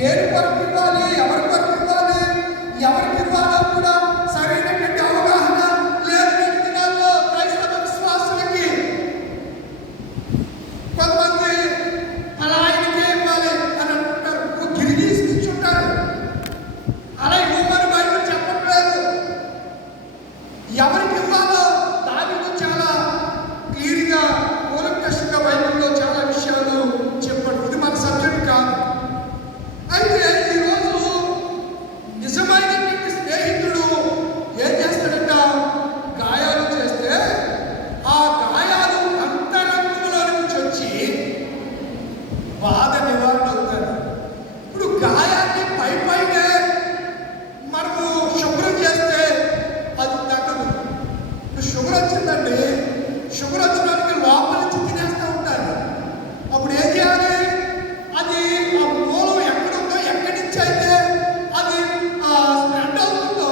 దేని కొరకు ఇవ్వాలి, ఎవరి కొరకు ఇవ్వాలి, ఎవరికి ఇవ్వాలో కూడా సరైనటువంటి అవగాహన లేదు. దినాల్లో క్రైస్తవ విశ్వాసులకి కొంతమంది అలా ఆయనకే ఇవ్వాలి అని అనుకుంటారు, గిరిగీసి ఇచ్చుంటారు. అలా ఇవ్వమని బైబిల్ చెప్పట్లేదు. ఎవరికి ఇవ్వాలో దావీదు చాలా క్లియర్గా కూలంకషంగా బైబిల్లో చాలా విషయాలు చెప్పాడు. ఇది మన సబ్జెక్ట్ కాదు. అయితే ఈరోజు నిజమైనటువంటి స్నేహితుడు ఏం చేస్తాడంట? గాయాలు చేస్తే ఆ గాయాలు అంతరంగంలో నుంచి వచ్చి బాధ నివారణ అవుతాడు. ఇప్పుడు గాయాన్ని పైనే మనము శుభ్రం చేస్తే అది తగ్గదు. ఇప్పుడు షుగర్ వచ్చిందండి, షుగర్ వచ్చినానికి లోపల నుంచి తినేస్తూ ఉంటారు. అప్పుడు ఏం చేయాలి? అది ఆ మూలం ఎక్కడుందో, ఎక్కడి నుంచి అయితే అది స్ప్రెడ్ అవుతుందో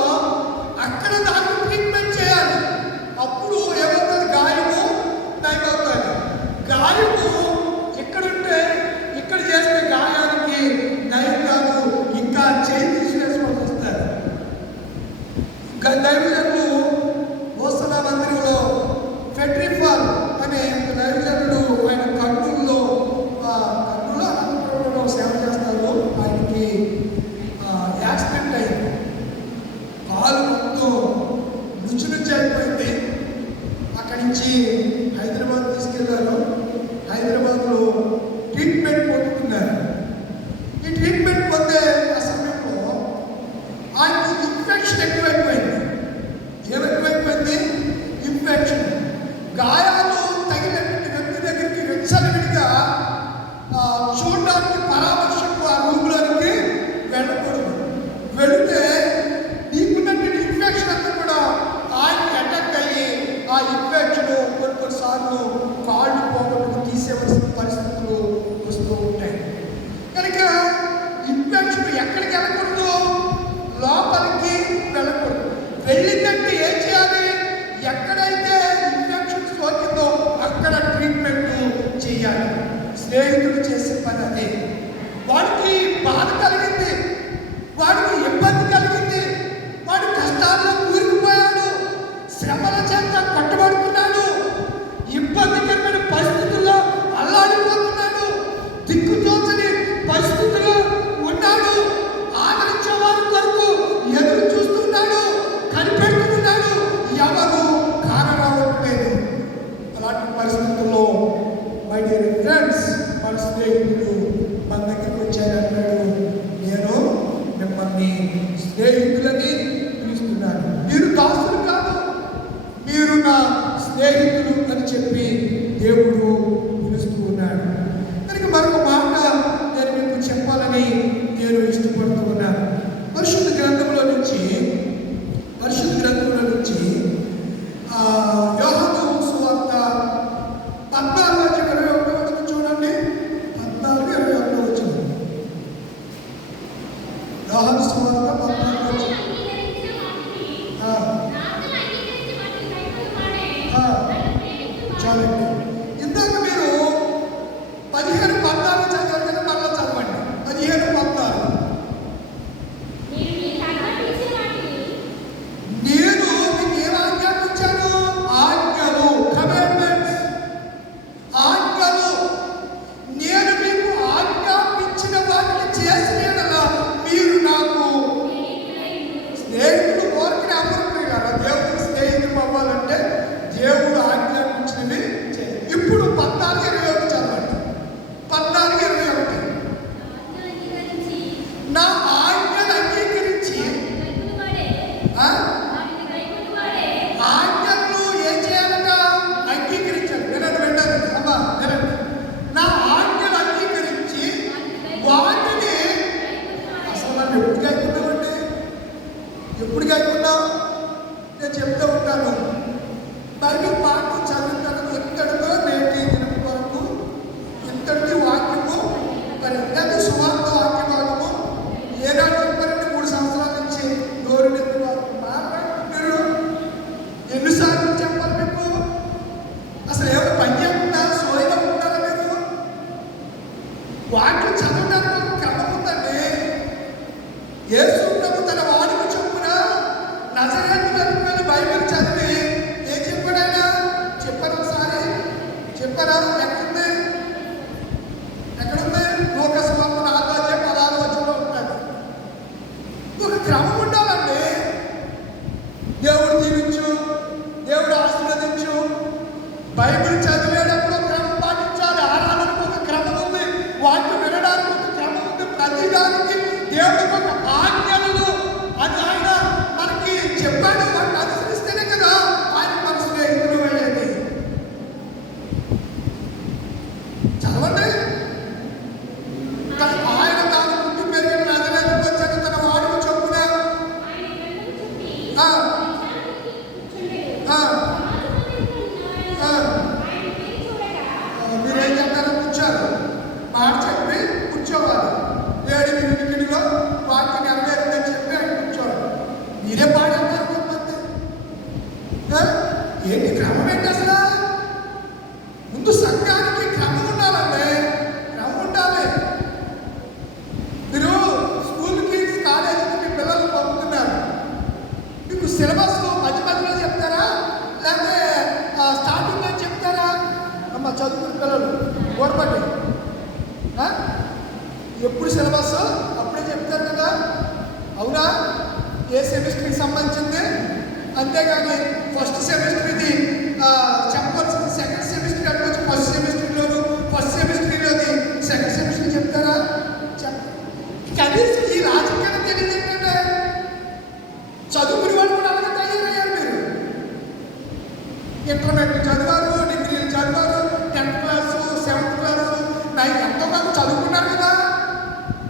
అక్కడ దాన్ని ట్రీట్మెంట్ చేయాలి. అప్పుడు ఏమవుతుంది? గాయము నయమవుతుంది. గాయము ఇక్కడుంటే ఇక్కడ చేస్తే గాయానికి నయం కాదు, ఇంకా చేయి తీసివేసుకోవాల్సి వస్తారు. దైవజనులు ఓసన మందిరంలో ఫెట్రిఫాల్ అనే దైవజనుడు ఆయన కర్నూలులో అనంతపురంలో సేవ చేస్తారు. ఆయనకి యాక్సిడెంట్ అయింది, కాలు మొత్తం నుంచి అయిపోయింది. అక్కడి నుంచి హైదరాబాద్ తీసుకెళ్లారు. హైదరాబాద్లో ట్రీట్మెంట్ పొందుతున్నారు. ఈ ట్రీట్మెంట్ పొందే ఆ సమయంలో ఆయనకు ఇన్ఫెక్షన్ ఎక్కువైపోయింది. ఏమెక్కువైపోయింది? ఇన్ఫెక్షన్. గాయాలు తగినటువంటి వ్యక్తి దగ్గరికి వెచ్చలవిడిగా చూడడానికి పరామర్శకు ఆ రూమ్లోనికి వెళ్ళకూడదు. వెళితే నీకున్నటువంటి ఇన్ఫెక్షన్ అంతా కూడా ఆయనకి అటాక్ అయ్యి ఆ ఇన్ఫెక్షన్ కొన్నిసార్లు కాళ్ళు పోగొట్టుకు తీసేవలసిన పరిస్థితులు వస్తూ ఉంటాయి. కనుక ఇన్ఫెక్షన్ ఎక్కడికి వెళ్ళకూడదు? లోపలికి వెళ్ళకూడదు. వెళ్ళిందంటే ఏం చేయాలి? ఎక్కడైతే ఇన్ఫెక్షన్ సోకిందో అక్కడ ట్రీట్మెంట్ చేయాలి. స్నేహితుడు చేసే పని అదే. వాడికి బాధ కలిగింది, వాడికి ఇబ్బంది కలిగింది, వాడి కష్టాల్లో కూరుకుపోయాడు, శ్రమల చేత కొట్టబడుతున్నాడు, ఇబ్బందికరమైన పరిస్థితుల్లో అల్లాడిపోతున్నాడు, దిక్కుతోచని పరిస్థితుల్లో ఉన్నాడు, ఆదరించేవారి కొరకు ఎదురు చూస్తున్నాడు, కనిపెడుతున్నాడు, ఎవరు కానరావట్లేదు. అలాంటి పరిస్థితుల్లో మై డియర్ ఫ్రెండ్స్, మన స్నేహితుడు మన దగ్గరికి వచ్చాడంటాడు, నేను మిమ్మల్ని స్నేహితులని పిలుస్తున్నాను, మీరు దాసులు కాదు, మీరు నా స్నేహితులు అని చెప్పి దేవుడు పిలుస్తూ ఉన్నాడు. కనుక మరొక మాట నేను మీకు చెప్పాలని నేను ఇష్టపడుతూ ఉన్నాను. పరిశుద్ధ గ్రంథంలో నుంచి యోహాను సువార్త 14:21 చూడండి. 14:21 యోహాను సువార్త 14:21. యేసు ప్రభు తన వాడికి చొప్పున నజరేతులకు వెళ్ళి బైబిల్ చదివి ఏం చెప్పాడు ఆయన? చెప్పారు ఒకసారి, చెప్పారా? ఎక్కడుంది? లూకాసు వార్త 4:16 ఉంటుంది. ఒక క్రమం ఉండాలండి. దేవుడు దీవించు, దేవుడు ఆశీర్వదించు. బైబిల్ చదివేటప్పుడు ఒక క్రమం పాటించాలి. ఆరాధనకు ఒక క్రమం ఉంది, వాక్యం వినడానికి ఒక క్రమం ఉంది. ప్రతిదానికి దేవుడికి ఒక ఆజ్ఞలు అది ఆయన మనకి చెప్పాడు. వాటిని అనుసరిస్తేనే కదా ఆయన మన స్నేహితుడు వెళ్ళేది. చదవండి. ఆయన తాను పుట్టి పెరిగిన నజరేతుకు వచ్చాక తన వాడికి చొప్పున మీరేం చెప్పారు? కూర్చోరు, మాట చెప్పి కూర్చోవాలి. లేడి వినికిడిలో వాక్యం నెరవేరుందని చెప్పి ఆయన కూర్చోవాలి. మీరే పాడన్నారు చెప్పండి. ఏంటి క్రమం ఏంటి అసలు? ముందు సంఘానికి క్రమం ఉండాలండి, క్రమం ఉండాలి. మీరు స్కూల్కి కాలేజీకి మీ పిల్లలు పంపుతున్నారు. మీకు సిలబస్ మధ్య మధ్యలో చెప్తారా, లేకపోతే స్టార్టింగ్లో చెప్తారా? అమ్మ చదువుకున్న పిల్లలు గవర్నమెంట్ ఎప్పుడు సిలబస్ అప్పుడే చెప్తారు కదా, అవునా? ఏ సెమిస్టర్కి సంబంధించింది, అంతేగాని ఫస్ట్ సెమిస్టర్ ఇది చెప్పవలసింది సెకండ్ సెమిస్టర్ అనుకోవచ్చు. ఫస్ట్ సెమిస్టర్లోను ఫస్ట్ సెమిస్టర్లోది సెకండ్ సెమిస్టర్ చెప్తారా? కనీసం ఈ రాజకీయాలు తెలియదు ఏంటంటే చదువుకుని వాళ్ళు కూడా అలాగే తయారయ్యారు. మీరు ఇంటర్మీడియట్ చదివారు, డిగ్రీలు చదివారు, 10th class 7th class 9th ఎంతో కాదు చదువుకున్నారు కదా.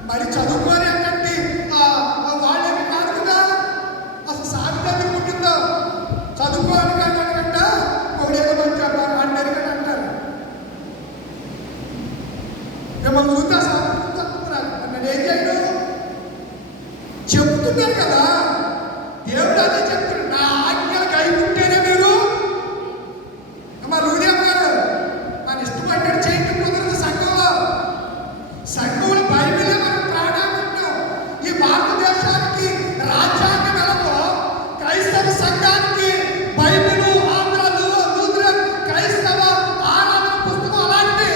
మరి చదువుకోని అంటే వాళ్ళేమి కాదు కదా. అసలు సాధికారి పుట్టిందో చదువుకోవాలి కానీ అంట ఒకడేదో మంచి అన్నరికని అంటారు. మిమ్మల్ని చూస్తే సాధించుకుంటున్నారు అన్నది ఏం చేయడం చెప్తున్నారు కదా. దేవుడు అదే చెప్తాడు, నా ఆజ్ఞలు కైకుంటేనే మీరు మా లూదేవ్ గారు మన ఇష్టపడ్డాడు చేయటం కుదరదు. సంఘంలో బైబిలే మనం ప్రాణాంతం. ఈ భారతదేశానికి రాజ్యాంగం ఎలాగో క్రైస్తవ సంఘానికి బైబిలు, ఆంధ్రాలు, లూథరన్ క్రైస్తవ ఆరాధన పుస్తకం అలాంటిది.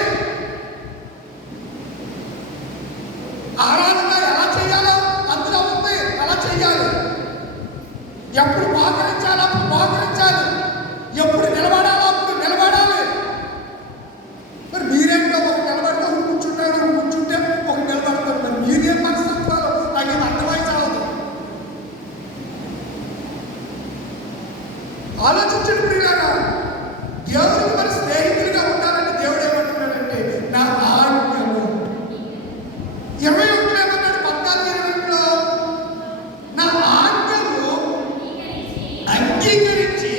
ఆరాధన ఎలా చేయాలో అందులో ఉంది, అలా చేయాలి. ఎప్పుడు మోకరించాలో అప్పుడు మోకరించాలి, ఎప్పుడు నిలబడాలో అప్పుడు నిలబడాలి. మరి మీరేంటో ఒక నిలబడతారు, కూర్చుంటారు, కూర్చుంటే ఒక నిలబడతారు. మరి మీరేం మనస్తత్వాలు నాకేం అర్థమై చాలదు. ఆలోచించినప్పుడు ఇలాగా దేవుడికి మన స్నేహితుడిగా ఉండాలంటే దేవుడు ఏమంటున్నాడంటే నా ఆజ్ఞలు 21 ఏమన్నాడు? 14:20 నా ఆజ్ఞలు అంగీకరించి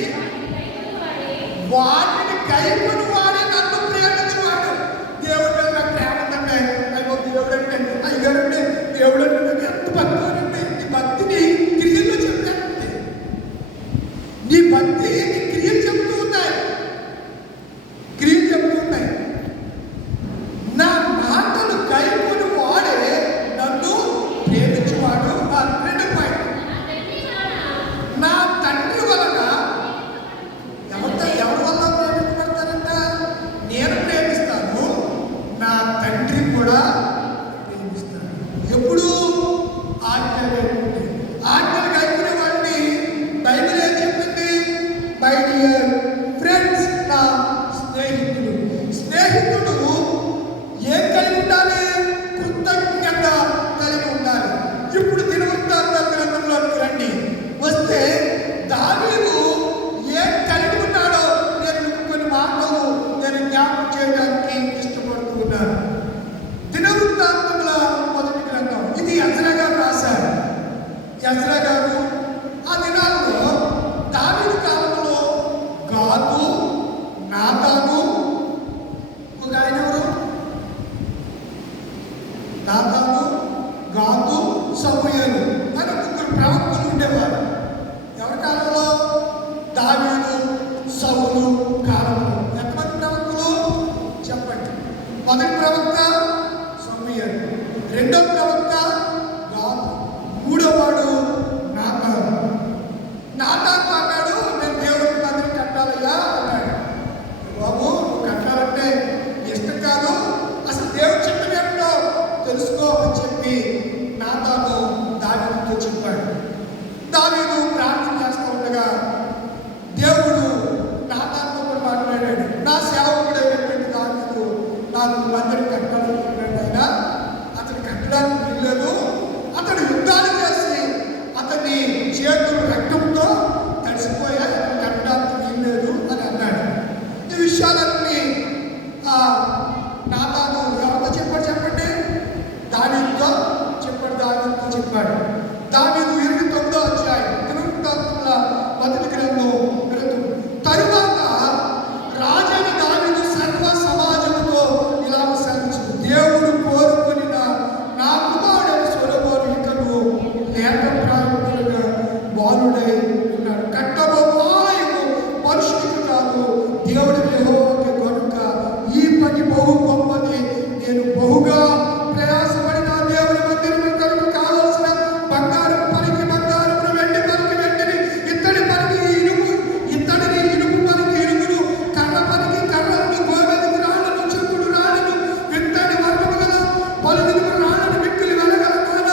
వాటిని కైకొని వాడే నన్ను ప్రేమించేవాడు. దేవుడి మీద నాకు ప్రేమ ఉందంటే అయ్యో దేవుడు అంటే అయ్యారంటే దేవుడు అంటే నాకు ఎంత భక్తి అంటే ఈ భక్తిని క్రియల్లో చెప్తానంటే నీ భక్తి నీ క్రియలు చెప్తూ ఉన్నాయి, క్రియలు చెప్తూ ఉన్నాయి. నా మాటలు కైకొని వాడే నన్ను ప్రేమించేవాడు. రెండో పాయింట్, నా తండ్రి వలన ఎవరి వల్ల ప్రేమించబడతారంట? నేను ప్రేమిస్తాను, నా తండ్రి కూడా ప్రేమిస్తాను. ఎప్పుడు? ఆజ్ఞలు ఆజ్ఞలు కైకునే వాడిని బైబిల్ ఏం చెప్పింది? మై డియర్ ఫ్రెండ్స్, నా స్నేహితుడు. స్నేహితుడు ఏం కలిగి ఉండాలి? కృతజ్ఞత కలిగి ఉండాలి. ఇప్పుడు దినవృత్తాంతాల గ్రంథంలోకి రండి. వస్తే దావీదు ఏం కలిగి ఉన్నాడో నేను కొన్ని మాటలు నేను జ్ఞాపకం చేయడానికి ఇష్టపడుతూ ఉన్నాను. దినవృత్తాంతముల మొదటి గ్రంథం ఇది ఎజ్రా గారు రాశారు. ఎజ్రా గారు ఆ దినాల్లో దావీదు కాలంలో గాదు, నాతాను, ఒక ఆయన ఎవరు? నాతాను, గాదు, సమూయేలు అని 3 ప్రవక్తలు ఉండేవారు. ఎవరి కాలంలో? దావీదు, సౌలు కాలంలో. ఎంతమంది ప్రవక్తలు చెప్పండి? మొదటి ప్రవక్త సమూయేలు, రెండో ప్రవక్త గాదు, మూడో మందిరం కట్టాలనుకుంటున్నాడు ఆయన. అతను కట్టడానికి వీల్లేదు, అతడు యుద్ధాలు చేసి అతని చేతులు రక్తంతో తడిసిపోయా, కట్టడానికి వీల్లేదు అని అన్నాడు. ఈ విషయాలన్నీ నాతాను ఎవరితో చెప్పాడు చెప్పండి? దావీదుతో చెప్పాడు. దావీదుతో చెప్పాడు. దావీదు 29వ అధ్యాయం దినవృత్తాంతముల మొదటి గ్రంథం తరువాత రాజైన దావీదు సర్వ సమాజముతో ఇలా సెలవించును, దేవుడు కోరుకొనిన నా కుమారుడైన సొలొమోను ఇకను లేత ప్రాయముగా బాలుడై ఉన్నాడు. కట్టబోవు ఆలయము మనుషునికి కాదు, దేవుడు యెహోవాకే కనుక ఈ పని బహు గొప్పది. నేను బహుగా ప్రయాసపడి నా దేవుని మందిరము కనుక కావలసిన బంగారం పనికి బంగారమును, వెండి పనికి వెండిని, ఇత్తడి పనికి ఇనుము, ఇత్తడిని ఇనుము పనికి ఇనుమును, కర్ర పనికి కర్రలను, గోమెదికి రాళ్ళను, చెక్కుడు రాళ్ళను, విత్తడి వర్గము గల పలుదినుము రాళ్ళను, మిక్కిలి వెలగల కాడ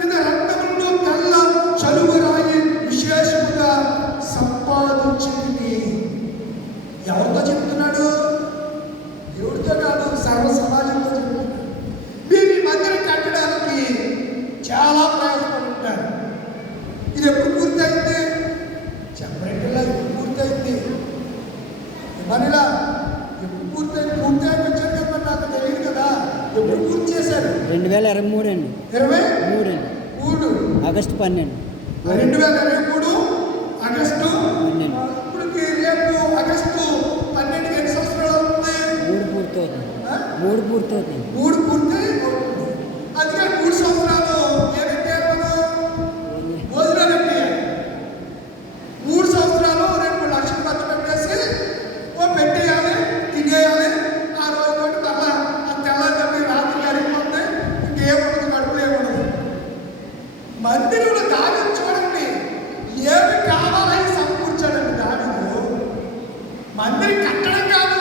వివిధ రత్నములను, తెల్ల చలువ రాయి విశేషముగా సంపాదించింది. ఎవరితో చెప్తున్నాడు? దేవుడితో కాదు, సర్వ సమాజంతో చెప్తున్నాడు. మీరు ఈ మందిరం కట్టడానికి చాలా ప్రయాసపడి ఉంటారు. ఇది ఎప్పుడు పూర్తయింది? చెప్పరేలా ఎప్పుడు పూర్తయింది? మనలా ఎప్పుడు పూర్తయింది? పూర్తయింది వచ్చాడు కదా, నాకు తెలియదు కదా. ఎప్పుడు పూర్తి చేశారు? 2023 అండి. 23 ఆగస్టు 12. 2023 ఆగస్టు 12. ఇప్పటికి రేపు ఆగస్టు 12కి ఎన్ని సంవత్సరాలు అవుతుంది? 3 పూర్తవుతుంది. 3 పూర్తవుతుంది. 3 పూర్తి అవుతుంది. అందుకని 3 సంవత్సరాలు ఏదంటే భోజనాలు పెట్టేయాలి. 3 సంవత్సరాలు 2-3 లక్షలు ఖర్చు పెట్టేసి పెట్టేయాలి, తినేయాలి. ఆ రోజు తోటి మళ్ళా ఆ తెల్లని రాత్రి అడిగిపోతే ఇంకేముండదు, కడుపులు ఏముండదు. మందిరంలో దావీదు చూడండి, ఏమి కావాలని సమకూర్చాడండి దావీదు. మందిరం కట్టడం కాదు,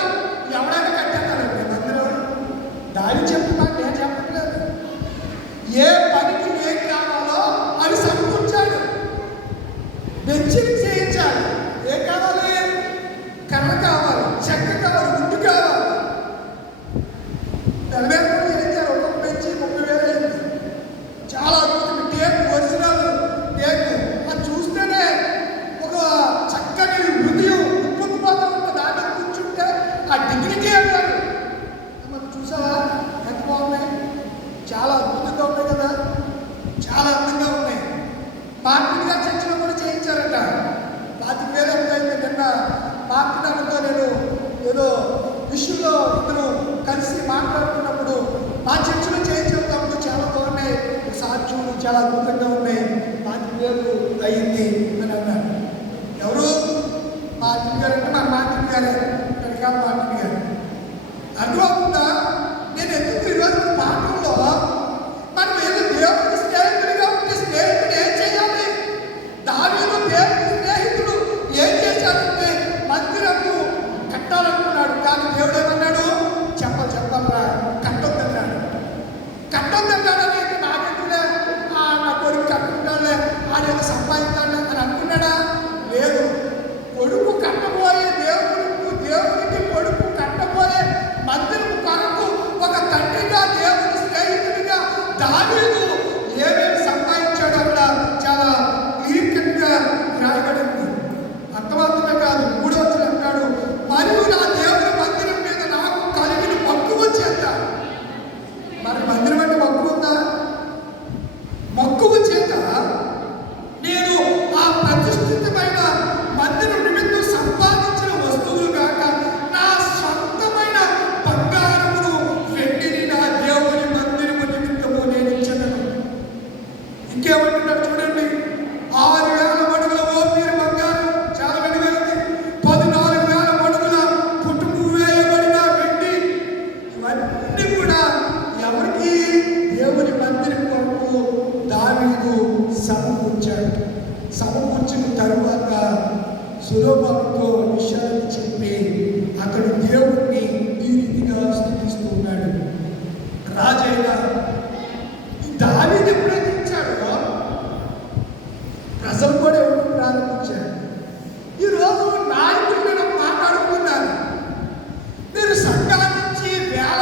ఎవడైనా కట్టేస్తాడండి మందిరం. దావీదు చెప్తున్నా, నేను చెప్పట్లేదు. ఏ పనికి ఏం కావాలో అది సమకూర్చాడు. బెంచీలు చేయించాడు. ఏం కావాలి? కర్ర కావాలి, చెక్క కావాలి, గుడ్డు కావాలి. 40,000 చేయించారు. ఒక్కొక్క బెంచి 30,000 అయింది. చాలా అద్భుతం. టేకు, ఒరిజినల్ టేకు. అది చూస్తేనే ఒక చక్కని హృదయం ఉప్పొంగిపోతూ ఉంటుంది. దాంట్లో కూర్చుంటే ఆ డిగ్నిటీ అంటారు. మనం చూసావా ఎంత బాగున్నాయి? చాలా అద్భుతంగా ఉన్నాయి కదా, చాలా అందంగా ఉన్నాయి. మార్పిడి గారి చర్చలో కూడా చేయించారట. 25,000 ఎంత అయింది? నిన్న మార్పిడితో నేను ఏదో విషయంలో ఇద్దరు కలిసి మాట్లాడుతున్నప్పుడు మా చర్చలో చేయించేటప్పుడు చాలా బాగున్నాయి, సాధ్యులు చాలా అద్భుతంగా ఉన్నాయి, 25,000 అయింది అని అన్నారు. ఎవరు? మార్పిడి గారు అంటే మన మార్పిడి గారే, కనకాల మార్పిడి గారు. అర్థమవుతుందా? నేను ఎందుకు ఈరోజు పాఠంలో మనం ఏదో దేవుడికి స్నేహితుడిగా ఉంటే స్నేహితుడు ఏం చేయాలి? దావీదు దేవుడికి స్నేహితుడు ఏం చేశాడంటే మందిరము కట్టాలనుకున్నాడు. కానీ దేవుడు ఏమన్నాడు? చెప్పరా కట్టొద్దన్నాడు. కట్టొద్దన్నాడని నాకెందుకులే, నా కొడుకు కట్టుకుంటాడులే, ఆడేదో సంపాదించాలి అని అనుకున్నాడా? లేదు. కొడుకు కట్టబోయే దేవునికి కొడుకు కట్టబోయే మందిరం కొరకు ఒక తండ్రిగా, దేవుని స్నేహితుడిగా దావీదు ఏమేమి సంపాదించాడో అక్కడ చాలా క్లియర్ కట్గా రాయబడింది. అర్థవంతమే కాదు, 3వ వచనం అంటాడు, మరియు నా దేవుని మందిరం మీద నాకు కలిగిన మక్కువ చేత. మరి మందిరం అంటే మక్కువ ఉందా? మక్కువ చేత నేను ఆ ప్రతిష్ఠితమైన మందిరం నిమిత్తం సంపాదించిన వస్తువులు కాక నా సొంతమైన బంగారమును, వెండిని నా దేవుని మందిరము నిమిత్తము నేను ఇచ్చను. ఇంకేమంటున్నాడు చూడండి, 6,000 మడుగుల ఓపీరు బంగారం, చాలా విలువైనది. 14,000 మడుగుల పుట్టుకు వేయబడిన వెండి. ఇవన్నీ కూడా ఎవరికి? దేవుని మందిరం కొరకు దావీదు సమకూర్చాడు. సమకూర్చిన తరువాత సొలొమోనుతో విషయాన్ని చెప్పి అతడు దేవుణ్ణి ఈ రీతిగా స్తుతిస్తూ ఉన్నాడు. రాజైన దావీదు ఎప్పుడైతే ఇచ్చాడో ప్రజలు కూడా ఎవరు ప్రారంభించారు. ఈరోజు నాయకులు మాట్లాడుతున్నారు, మీరు సంఘాల నుంచి వేల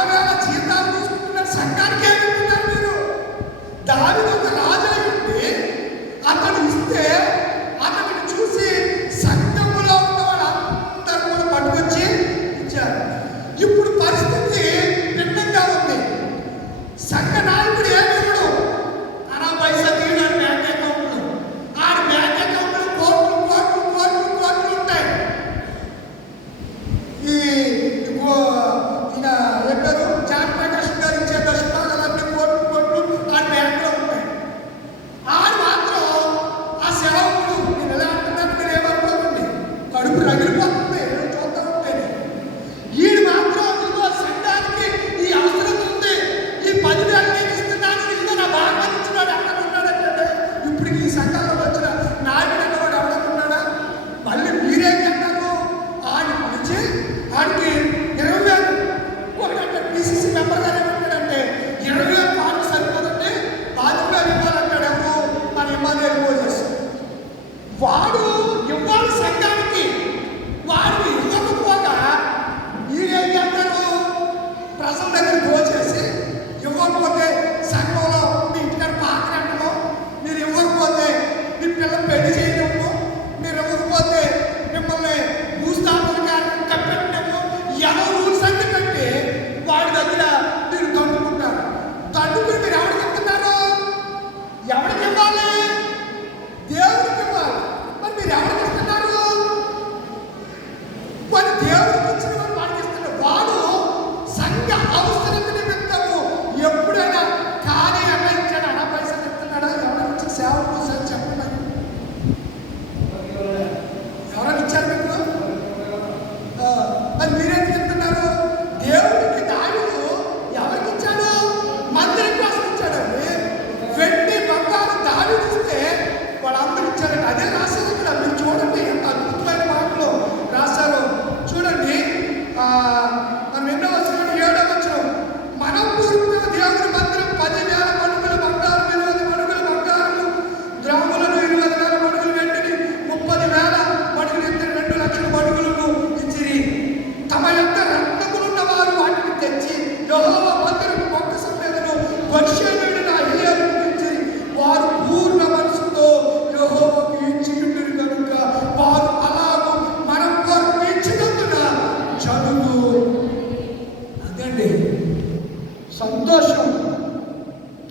సంతోషం.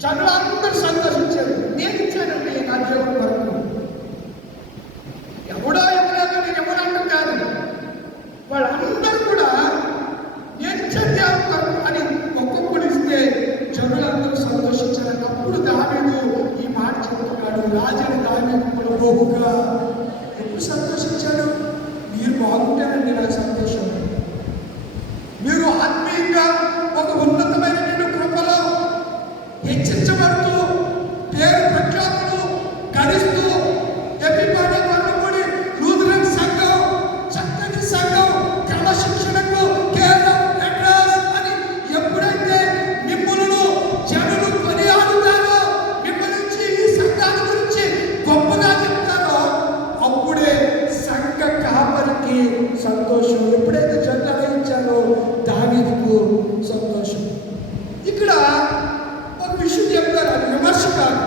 జనులందరూ సంతోషించారు. నేను ఇచ్చానండి నా దేవుని వరకు. ఎవడో ఎవరో నేను ఎవరంటూ కాదు, వాళ్ళందరూ కూడా నేను ఇచ్చాను దేవుని వరకు అని ఒక్కొక్కడు ఇస్తే జనులందరూ సంతోషించారు. అప్పుడు దావీదు ఈ మాట చెబుతున్నాడు, రాజుని దావీదు కూడా బహుగా ఎప్పుడు సంతోషించాడు? మీరు బాగుంటారండి నాకు సంతోషం. మీరు ఆత్మీయంగా ఒక ఉన్నతమైన కృపలో హెచ్చించబడుతూ పేరు ప్రఖ్యాతులు గడిస్తూ ఎపిపాడే పన్నుముడి లూథరన్ సంఘం, చక్కని సంఘం, క్రమశిక్షణకు కేవలం అడ్రస్ అని ఎప్పుడైతే మిమ్మల్ని జనులు కొనియాడుతారో, మిమ్మల్ని నుంచి ఈ సంఘాల గురించి గొప్పగా చెప్తారో, అప్పుడే సంఘ కాపరికి సంతోషం. ఎప్పుడైతే జనులు అలయించారో దావీదుకు సంతోషం. ఇక్కడ ఒక విషయం చెప్తారు, అది విమర్శ కాదు.